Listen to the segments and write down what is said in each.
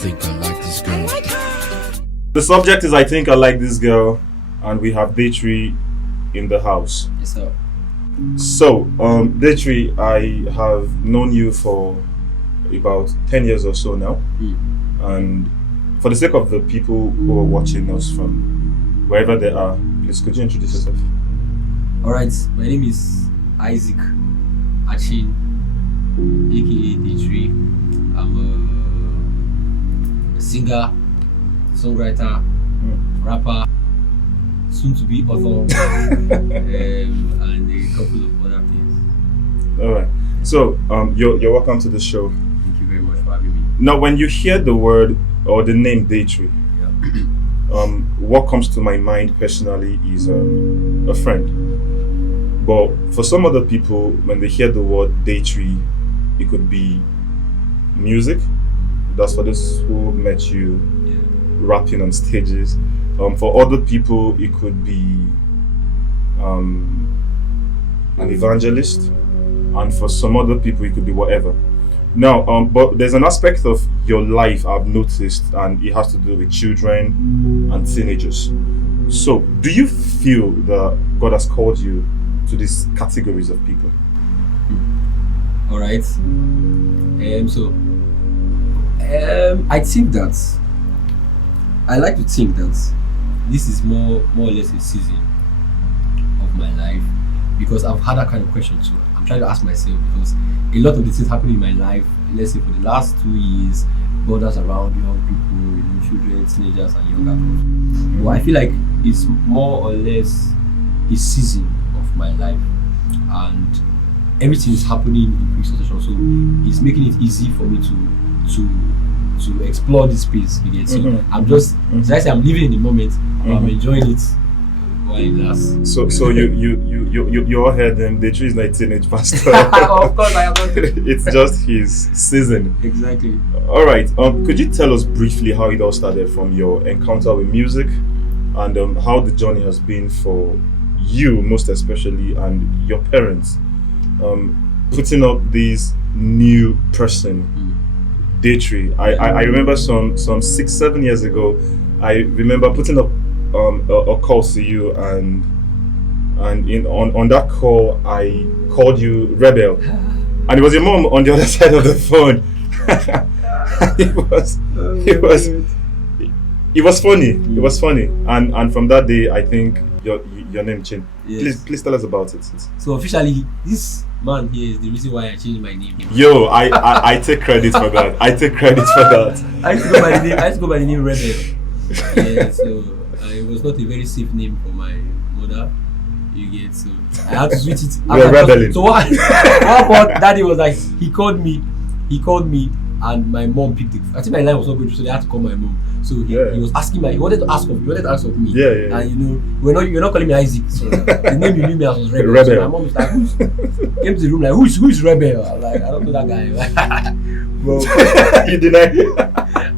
think I like this girl. The subject is I think I like this girl, and we have Lecrae in the house. Yes, sir. So, Lecrae, I have known you for about 10 years or so now. And for the sake of the people who are watching us from wherever they are, please could you introduce yourself? Alright, my name is Isaac Achin, aka Lecrae. I'm a singer, songwriter, rapper, soon to be author, and a couple of other things. Alright. So, you're welcome to the show. Thank you very much for having me. Now, when you hear the word or the name Lecrae, what comes to my mind personally is a friend. But for some other people, when they hear the word Lecrae, it could be music. That's for those who met you rapping on stages. For other people, it could be an evangelist, and for some other people, it could be whatever. Now, but there's an aspect of your life I've noticed, and it has to do with children and teenagers. So, do you feel that God has called you to these categories of people? All right. I think that I like to think that this is more or less a season of my life, because I've had that kind of question too. I'm trying to ask myself, because a lot of the things happening in my life, let's say for the last 2 years, borders around young people, children, teenagers, and young adults. But I feel like it's more or less a season of my life, and everything is happening in quick succession, so it's making it easy for me to explore this space. You get? So I'm just, as I say, I'm living in the moment, but I'm enjoying it while it lasts. So you all heard them. Lecrae is not a teenage pastor. Of course, I am not. It's just his season. Exactly. All right. Could you tell us briefly how it all started from your encounter with music, and how the journey has been for you, most especially, and your parents, putting up this new person, Lecrae. I remember some 6-7 years ago, I remember putting up a call to you, and on that call I called you Rebel, and it was your mom on the other side of the phone. It was funny. It was funny, and from that day I think your name changed. Yes. Please tell us about it. So officially, this man here is the reason why I changed my name. Yo, I take credit for that. I take credit for that. I used to go by the name Rebel. Yeah, so it was not a very safe name for my mother. You get, so I had to switch it. We're rebelling. So what happened? Daddy was like, he called me, and my mom picked it. I think my line was not going through, so they had to call my mom. So he was asking he wanted to ask of me. Yeah. And you're not calling me Isaac. So the name you knew me as was Rebel. So my mom was like, came to the room like, who's Rebel? I'm like, I don't know that guy. Well, you deny.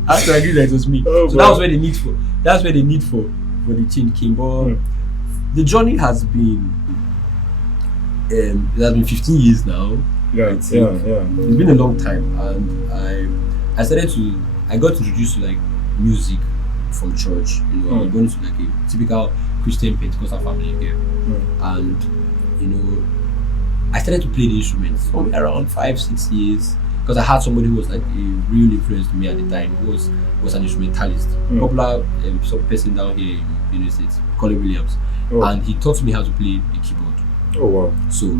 I have to agree that it was me. So that's where the need for the change came. But the journey has been it has been 15 years now. It's been a long time, and I got introduced to like music from church. I was going to like a typical Christian Pentecostal family here, and I started to play the instruments around 5-6 years, because I had somebody who was like a real influence to me at the time. Who was an instrumentalist, popular person down here in the United States, Colin Williams, and he taught me how to play the keyboard. Oh wow! So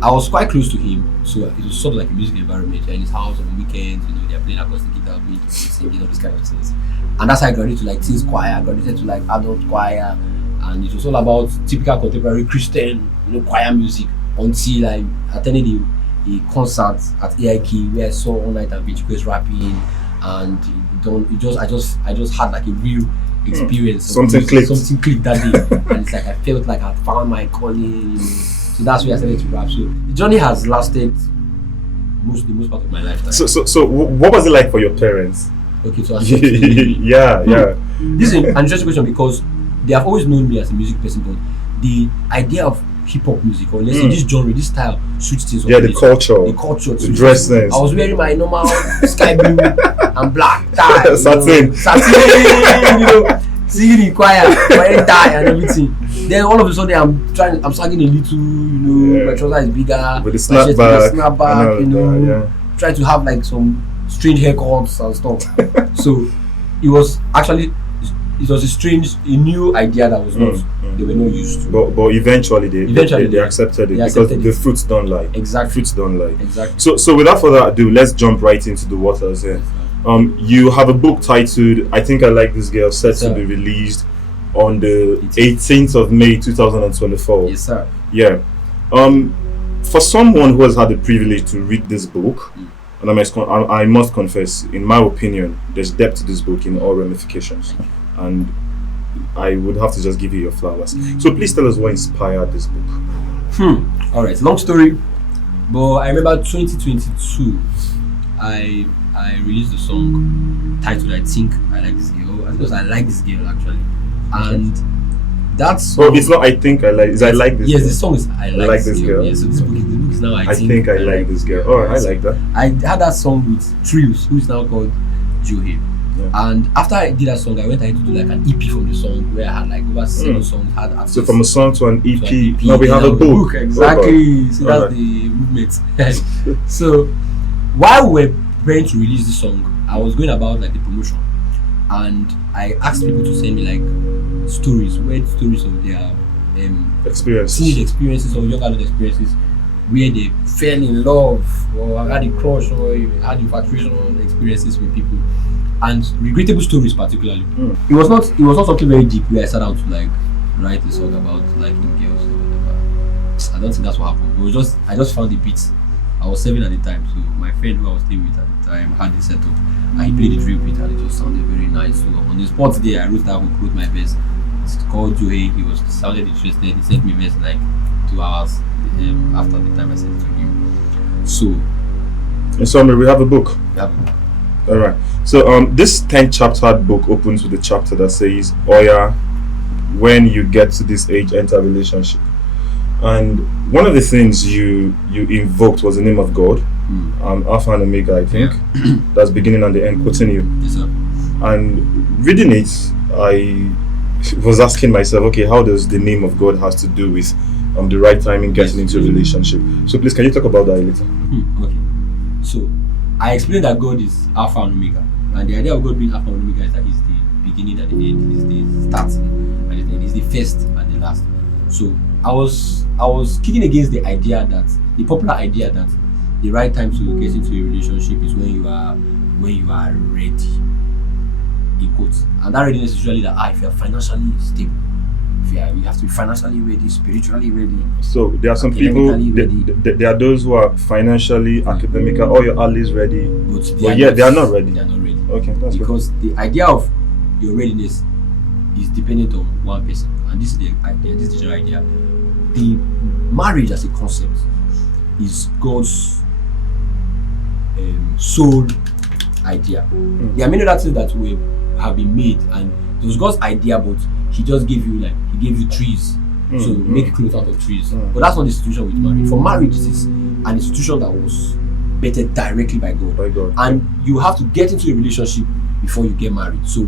I was quite close to him, so it was sort of like a music environment. In his house on weekends, they're playing acoustic guitar, me singing, all these kind of things. And that's how I graduated to like teens choir, I graduated to like adult choir, and it was all about typical contemporary Christian, choir music, until I attended a concert at AIK where I saw All Night and Ventricular rapping, and I just had like a real experience. Something clicked that day, and it's like I felt like I found my calling. So that's where I started to rap. So the journey has lasted the most part of my lifetime. So what was it like for your parents? Okay, so yeah. This is an interesting question, because they have always known me as a music person, but the idea of hip hop music, or let's say this genre, this style suits things. Yeah, the culture, the dress sense. I was wearing my normal sky blue and black tie, satin, you know, singing in choir, wearing tie and everything. Then all of a sudden I'm sagging a little, you know, my trouser is bigger, with the snapback, you know, trying to have like some strange haircuts and stuff. So it was a new idea that was not they were not used to. But eventually they accepted it because the fruits don't lie. Exactly. Fruits don't lie. Exactly. So without further ado, let's jump right into the waters here. You have a book titled "I Think I Like This Girl," set to be released on the 18th of May 2024. Yes, sir. Yeah. For someone who has had the privilege to read this book, and I must confess, in my opinion, there's depth to this book in all ramifications, and I would have to just give you your flowers. So please tell us what inspired this book. All right, long story, but I remember 2022, I released a song titled "I Think I Like This Girl," because I like this girl actually, and that's. Well, it's not. I think I like. It's I like this. Yes, girl. the song is "I Like This Girl." Yeah, so the book is now "I Think I Like This Girl." Oh, I like that. I had that song with Trios, who is now called Joey. Yeah. And after I did that song, I went ahead to do like an EP from the song where I had like over 7 songs. So from a song to an EP, now we have a book. Exactly. So that's the movement. So while we were preparing to release the song, I was going about like the promotion, and I asked people to send me like stories, weird stories of their experiences or young adult experiences where they fell in love or had a crush or had infatuation experiences with people. And regrettable stories particularly. It was not something very deep where I sat down to like write a song about liking girls or whatever. I don't think that's what happened. It was I just found the beats. I was 7 at the time, so my friend who I was staying with at the time had the setup and he played the drill beat and it just sounded very nice. So on the spot there I wrote my verse. It's called Joey. He sounded interested. He sent me a verse like 2 hours after the time I sent it to him. So in summary, we have a book. All right. So this 10 chapter book opens with a chapter that says, "Oya, when you get to this age, enter a relationship." And one of the things you invoked was the name of God, Alpha and Omega, I think. Yeah. That's beginning and the end, quoting you. Yes, sir. And reading it, I was asking myself, okay, how does the name of God has to do with the right timing getting into a relationship? So please, can you talk about that a little? Okay. So I explained that God is Alpha and Omega, and the idea of God being Alpha and Omega is that He's the beginning and the end, He's the start and the end, He's the first and the last. So I was kicking against the popular idea that the right time to get into a relationship is when you are ready, in quotes. And that readiness is usually that if you are financially stable, you have to be financially ready, spiritually ready. So there are some people, there are those who are financially, academical, all your allies ready, but they are not ready. They are not ready. Okay, that's because the idea of your readiness is dependent on one person, and this is the idea. This is the general idea. The marriage as a concept is God's sole idea. There are many other things that have been made, and it was God's idea, but He just gave you trees. So make clothes out of trees. But that's not the institution with marriage. For marriage, this is an institution that was bettered directly by God. And you have to get into a relationship before you get married. So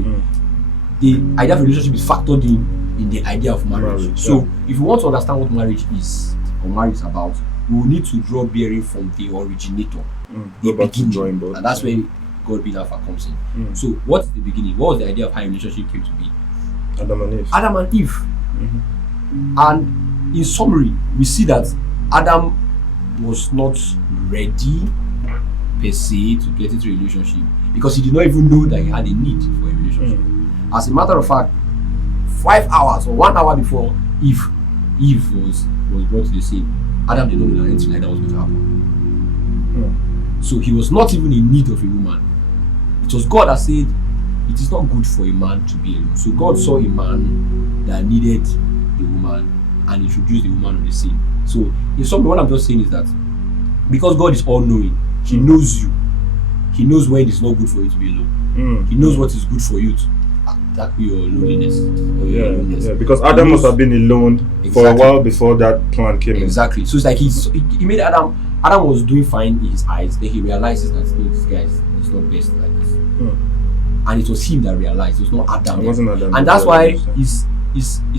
the idea of relationship is factored in the idea of marriage. So if you want to understand what marriage is or marriage is about, we will need to draw bearing from the originator, the beginning, and that's where God being Alpha comes in. So what's the beginning? What was the idea of how a relationship came to be? Adam and Eve. And in summary, we see that Adam was not ready per se to get into a relationship because he did not even know that he had a need for a relationship. As a matter of fact, 5 hours or 1 hour before Eve was brought to the scene, Adam did not know that anything like that was going to happen. So he was not even in need of a woman. It was God that said it is not good for a man to be alone. So God saw a man that needed the woman and introduced the woman on the scene. So in summary, what I'm just saying is that because God is all-knowing, He knows you. He knows when it's not good for you to be alone. He knows what is good for you tackle your loneliness or your loneliness. Yeah, because Adam must have been alone for a while before that plan came in. Exactly. So it's like he made Adam. Adam was doing fine in his eyes. Then he realizes that no, this guy is not best like this. And it was him that realized. It was not Adam. It wasn't Adam. And that's why it's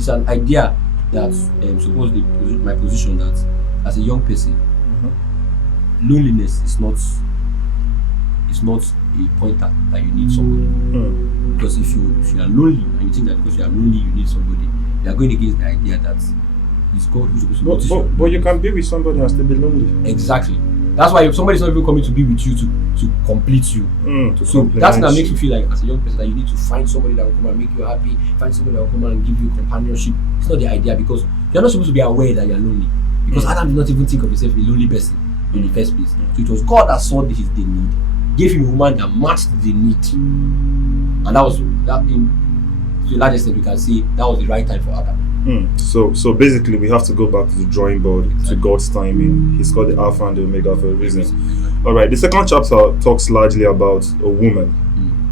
an idea that supposedly my position that as a young person, loneliness is not a pointer that you need somebody. Because if you are lonely and you think that because you are lonely you need somebody, you are going against the idea that it's God who's supposed to notice you. But you can be with somebody and still be lonely. Exactly. That's why if somebody's not even coming to be with you to complete you. So that's what makes you feel like as a young person that you need to find somebody that will come and make you happy, find somebody that will come and give you companionship. It's not the idea because you're not supposed to be aware that you're lonely. Because Adam did not even think of himself as a lonely person in the first place. So it was God that saw the need, gave him a woman that matched the need. And that was that to a large extent we can see that was the right time for Adam. So basically we have to go back to the drawing board, to God's timing. He's called the Alpha and the Omega for a reason. Alright, the second chapter talks largely about a woman,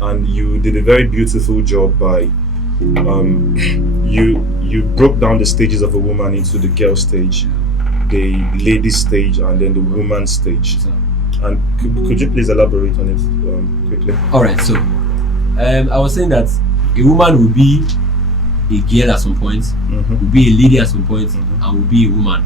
and you did a very beautiful job by you broke down the stages of a woman into the girl stage, the lady stage, and then the woman stage. And could you please elaborate on it quickly? Alright, so I was saying that a woman will be a girl at some point, will be a lady at some point, and will be a woman.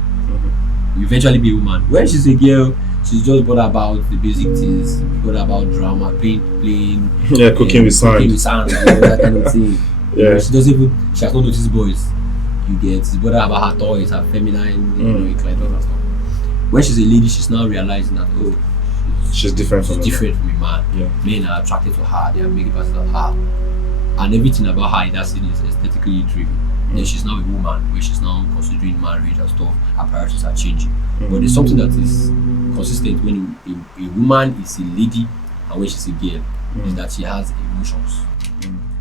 Will eventually be a woman. When she's a girl, she's just bothered about the basic things, bothered about drama, playing, cooking with sand, that kind of thing. Yeah. She has not noticed boys. You get, she's bothered about her toys, her feminine, all that stuff. When she's a lady, she's now realizing that she's different from a man. Yeah. Men are attracted to her, they are making passes at her. And everything about her in that scene is aesthetically driven. Then she's now a woman, where she's now considering marriage and stuff. Her priorities are changing. But there's something that is consistent when a woman is a lady and when she's a girl, is that she has emotions.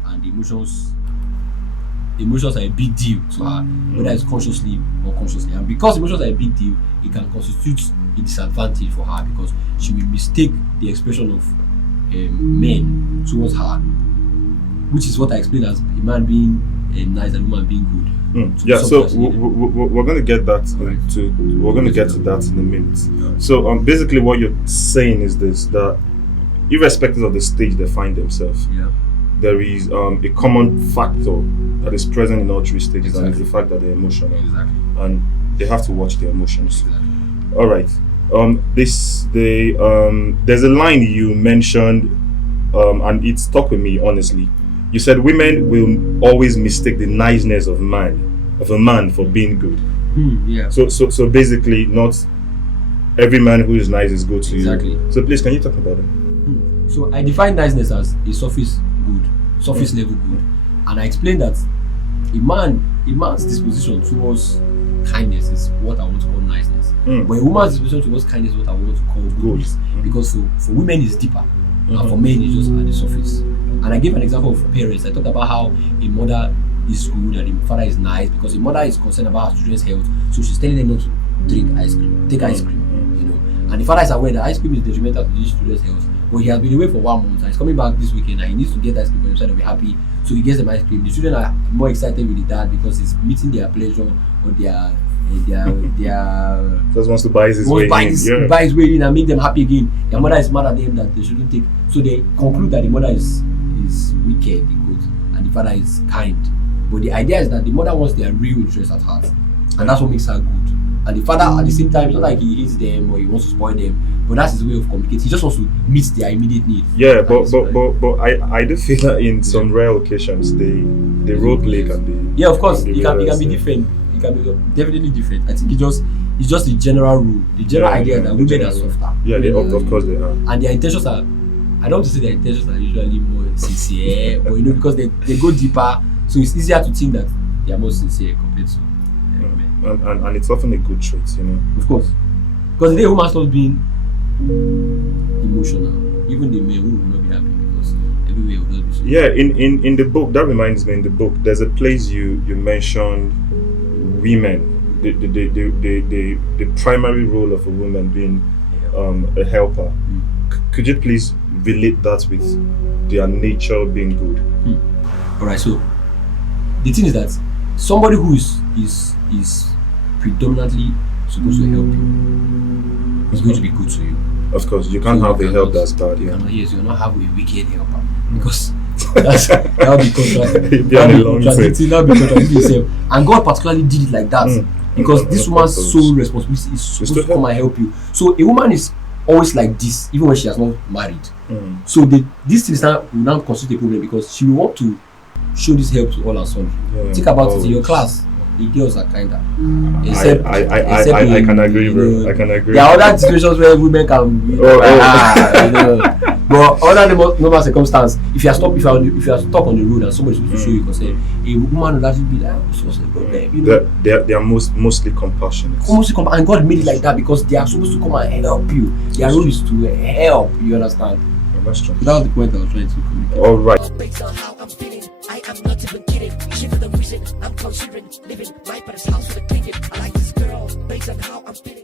And emotions are a big deal to her, whether it's consciously or unconsciously. And because emotions are a big deal, it can constitute a disadvantage for her because she will mistake the expression of men towards her, which is what I explained as a man being nice and a woman being good. So we're going to get that we're going to get to that in a minute. So basically what you're saying is this, that irrespective of the stage they find themselves, there is a common factor that is present in all three stages, and it's the fact that they're emotional, and they have to watch their emotions. All right. There's a line you mentioned, and it stuck with me honestly. You said women will always mistake the niceness of a man for being good. So basically, not every man who is nice is good to you. So please, can you talk about it? So I define niceness as a surface level good, and I explained that a man's disposition towards kindness is what I want to call niceness. But a woman's disposition towards kindness is what I want to call goodness. Because for women it's deeper, and for men it's just at the surface. And I gave an example of parents. I talked about how a mother is good and a father is nice because a mother is concerned about her children's health, so she's telling them not to take ice cream, and the father is aware that ice cream is detrimental to these children's health. But he has been away for 1 month and he's coming back this weekend and he needs to get ice cream for himself to be happy. So he gets them ice cream. The children are more excited with the dad because he's meeting their pleasure or their just wants to buy his way in. Buy his way in and make them happy again. Their mother is mad at them that they shouldn't take. So they conclude that the mother is wicked, and the father is kind. But the idea is that the mother wants their real interest at heart, and that's what makes her good. And the father, at the same time, it's not like he hates them or he wants to spoil them, but that's his way of communicating. He just wants to meet their immediate need. Yeah, but I do feel that in some rare occasions the role play can be. Yeah, of course, it can be different. It can be definitely different. I think it's just the general rule. The general idea that women are softer. Yeah, of course they are. And their intentions are. I don't want to say their intentions are usually more sincere, but because they go deeper, so it's easier to think that they are more sincere compared to men. And it's often a good trait, Of course. Because the day woman starts being emotional, even the men will not be happy because everywhere will not be so. Yeah, in the book, that reminds me, in the book, there's a place you mentioned women, the primary role of a woman being a helper. Could you please relate that with their nature being good? Alright, so the thing is that somebody who is predominantly supposed to help you is going to be good to you. Of course, you can't So have you a help cannot- that's bad. You Yeah. cannot, yes, you cannot have a wicked helper because that would be It'd be on a long contradicting. That would be contradicting yourself. And God particularly did it like that because On this the woman's purpose. sole responsibility is supposed to come and help you. So a woman is always like this, even when she has not married. So this thing is now will now constitute a problem because she will want to show this help to all her sons. Yeah, Think about it in your always. class. The girls are kinda. I can agree, bro. I can agree. There are other situations where women can be but under the normal circumstance, if you are stuck on the road and somebody is supposed to show you concern, a woman will actually be like, "Oh, what's the problem?" You know, They are mostly compassionate. and God made it like that because they are supposed to come and help you. Their role is to help. You understand? Yeah, that's true. That was the point I was trying to communicate. All right. Based on how I'm feeling, I am not even kidding. Shit for the reason I'm considering living right by this house with a thinking. I like this girl based on how I'm feeling.